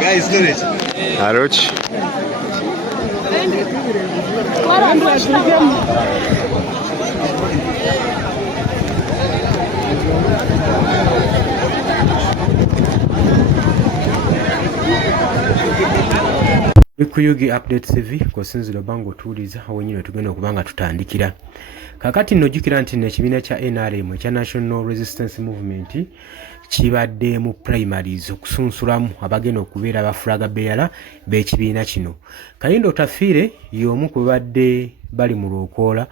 Guys, storage. Haroch. Bikuyugi update TV kosinziro bango tuliza wenyine tugenda okubanga tutandikira kakati nno jukira nti n'ekibiina kya NRM ekya National Resistance Movement kibadde mu primaries okusunsulamu abagenda okubeera abafulaga beeyala b'ekibiina kino. Kayindo Tafiire y'omu ku babadde bali mu lwokoola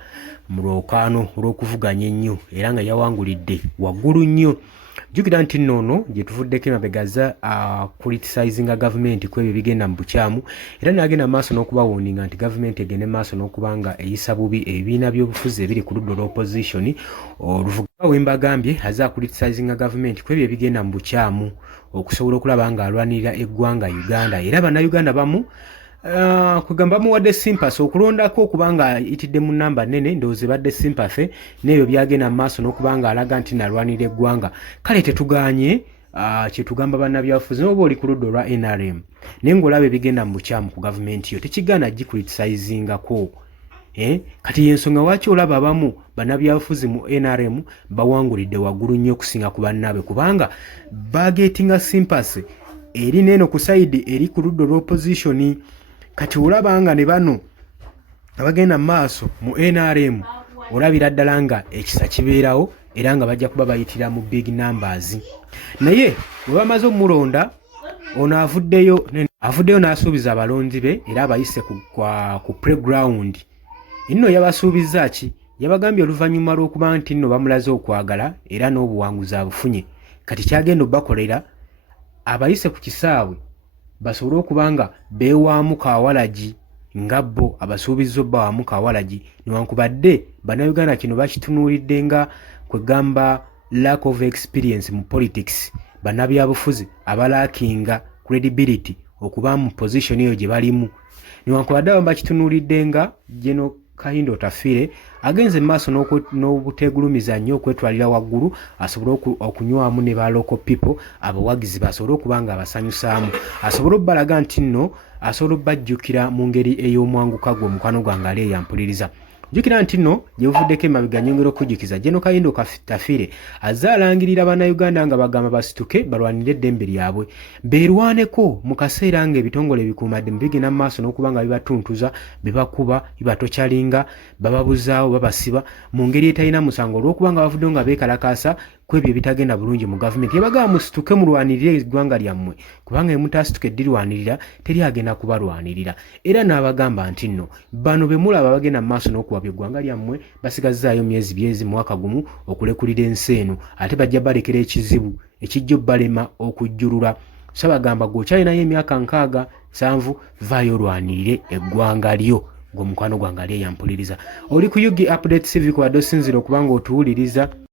mu lwokaano olw'okuvuganya ennyo era nga yawangulidde waggulu nnyo. Jukira nti nno gye tuvuddeko emabegaza criticizinga gavumenti ku ebyo bigenda mu bukyamu era n'agenda maaso n'okubawuninga nti gavumenti egende maaso n'okuba nga eyisa bubi ebibiina by'obufuzi ebiri ku ludda olw'opposition. Oluvuga wembagambye aza criticizinga gavumenti ku ebyo ebigenda mu bukyamu okusobola okulaba nga alwanirira eggwanga Uganda era bannayuganda bamu kugamba muwadde sympathy okulondako okubanga itidde mu namba nene ndowooza badde sympathy n'ebyo byagenda mu maaso n'okubanga alaga nti nalwanira eggwanga. Kale tetuganye kye tugamba bannabyabufuzi n'oba oli ku ludda olwa NRM naye ng'olaba ebigenda mu bukyamu ku gavumenti yo tekigaana gicriticizinngako. Kati y'ensonga lwaki olaba abamu bannabyabufuzi mu NRM bawangulidde waggulu nnyo okusinga ku bannaabwe kubanga bagetinga sympathy eri neeno ku side eri ku ludda olw'opposition. Kati olabanga ne bano abagenda maaso mu NRM olabira ddala nga ekisa kibeerawo era nga bajja kuba bayitira mu big numbers. Naye bwe bamaze omulonda ono avuddeyo n'asuubiza abalonzi be era abayise ku playground. Nno yabasuubiza ki? Yabagambye oluvannyuma lw'okuba nti nno bamulaze okwagala era n'obuwanguzi abufunye. Kati kyagenda obbakolera abayise ku kisaawe basobole okuba nga beewaamu kawalagi nga bo abasuubiza obbawaamu kawalagi newankubadde bannayuganda kino bakitunuulidde nga kwegamba lack of experience mu politics, bannabyabufuzi abalaakinga credibility okuba mu position eyo gye balimu newankubadde abamu bakitunuulidde nga General Kayindo Tafiire agenze maaso n'obuteegulumiza nnyo okwetwalira waggulu asobole okunywamu ne ba local people abawagizi basobole okuba nga abasanyusaamu asobole obbalaga nti nno asobole obbajjukira mu ngeri ey'omwanguka gwe omukwano gwange ali eyampuliriza. Jukira nti nno gye buvuddeko emabiga nyongera okujjukiza General Kayindo Tafiire azze alangirira bannayuganda nga bagamba basituke balwanire eddembe lyabwe beerwaneko mu kaseera nga ebitongole ebikuumaddembe bigenda mu maaso n'okuba nga bibatuntuza bibakuba bibatokyalinga bababuzaawo babasiba mu ngeri etalina musango olw'okuba nga bavuddeyo nga beekalakaasa ku ebyo ebitagenda bulungi mu gavumenti. Yabagamba musituke mulwanirire eggwanga lyammwe kubanga emutasituke eddirwanirira teri agenda kubalwanirira era n'abagamba nti nno bano be mulaba bagenda mu maaso n'okuwabya eggwanga lyammwe basigazzaayo myezi byezi mwaka gumu okulekulira ensi eno ate bajja balekera ekizibu ekijja obbalema okujjulula. So bagamba gw'okyalinayo emyaka 6-7 vaayo olwanirire eggwanga lyo ng'omukwano gwange ali eyampuliriza. Oli ku UG Update TV kubadde osinzira okuba nga otuwuliriza.